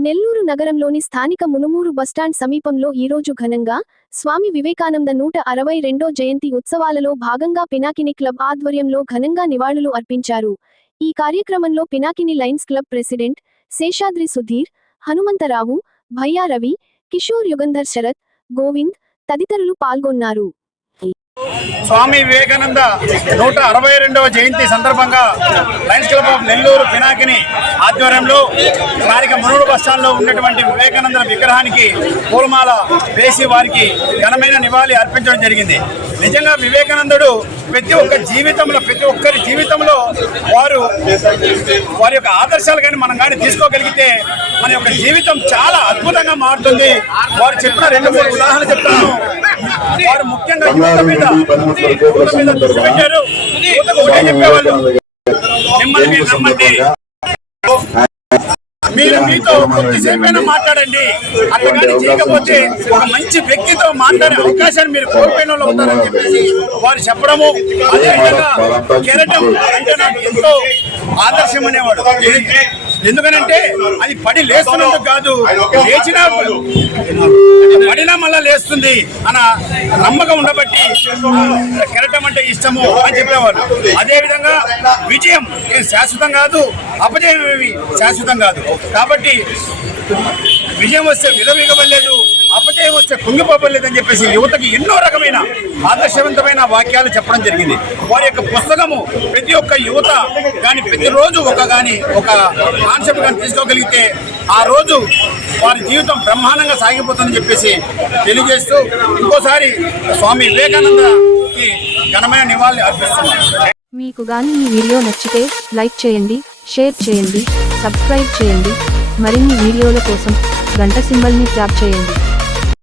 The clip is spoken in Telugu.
నెల్లూరు నగరంలోని స్థానిక మునుమూరు బస్టాండ్ సమీపంలో ఈరోజు ఘనంగా స్వామి వివేకానంద నూట అరవై రెండో జయంతి ఉత్సవాలలో భాగంగా పినాకిని క్లబ్ ఆధ్వర్యంలో ఘనంగా నివాళులు అర్పించారు. ఈ కార్యక్రమంలో Pinakini Lions Club president Seshadri Sudheer Hanumantharao Bhayyaravi Kishore Yugandhar Sarath Govind తదితరులు పాల్గొన్నారు. స్వామి వివేకానంద నూట అరవై రెండవ జయంతి సందర్భంగా Lions Club of Nellore Pinakini ఆధ్వర్యంలో స్థానిక మునుడు బస్టాండ్లో ఉన్నటువంటి వివేకానంద విగ్రహానికి పూలమాల వేసి వారికి ఘనమైన నివాళి అర్పించడం జరిగింది. నిజంగా వివేకానందుడు ప్రతి ఒక్క జీవితంలో ప్రతి ఒక్కరి జీవితంలో వారు వారి యొక్క ఆదర్శాలు కానీ మనం కానీ తీసుకోగలిగితే మన యొక్క జీవితం చాలా అద్భుతంగా మారుతుంది. వారు చెప్పిన రెండు మూడు ఉదాహరణలు చెప్తాను. వారు ముఖ్యంగా యువత మీద యువత మీద దృష్టి పెట్టారు యువతకు ఒకటే చెప్పేవాళ్ళు మిమ్మల్ని మీరు నమ్మండి మీరు మీతో కొద్దిసేపైనా మాట్లాడండి. అట్లా చేయకపోతే ఒక మంచి వ్యక్తితో మాట్లాడే అవకాశాన్ని మీరు కోల్పోయిన వాళ్ళు అవుతారని చెప్పేసి వారు చెప్పడము అదేవిధంగా కెరటం అంటే నాకు ఎంతో ఆదర్శం అనేవాడు. ఎందుకనంటే అది పడి లేస్తున్నందుకు కాదు లేచినా పడినా మళ్ళా లేస్తుంది అన్న నమ్మకం ఉండబట్టి కెరటం అంటే ఇష్టము అని చెప్పేవారు అదేవిధంగా విజయం ఏం శాశ్వతం కాదు అపజయం ఏమి శాశ్వతం కాదు. కాబట్టి విజయం వస్తే విరవీగబడలేదు అపజయం వస్తే కుంగిపోబడలేదు చెప్పేసి యువతకి ఎన్నో రకమైన ఆదర్శవంతమైన వాక్యాలు చెప్పడం జరిగింది. వారి యొక్క పుస్తకము ప్రతి ఒక్క యువత కానీ ప్రతిరోజు ఒక కానీ ఒక కాన్సెప్ట్ కానీ తీసుకోగలిగితే ఆ రోజు వారి జీవితం బ్రహ్మాండంగా సాగిపోతుందని చెప్పేసి తెలియజేస్తూ ఇంకోసారి స్వామి వివేకానందకి ఘనమైన నివాళి అర్పిస్తున్నాం. మీకు గాని ఈ వీడియో నచ్చితే లైక్ చేయండి షేర్ చేయండి సబ్స్క్రైబ్ చేయండి. మరిన్ని వీడియోల కోసం గంట సింబల్ని ట్యాప్ చేయండి.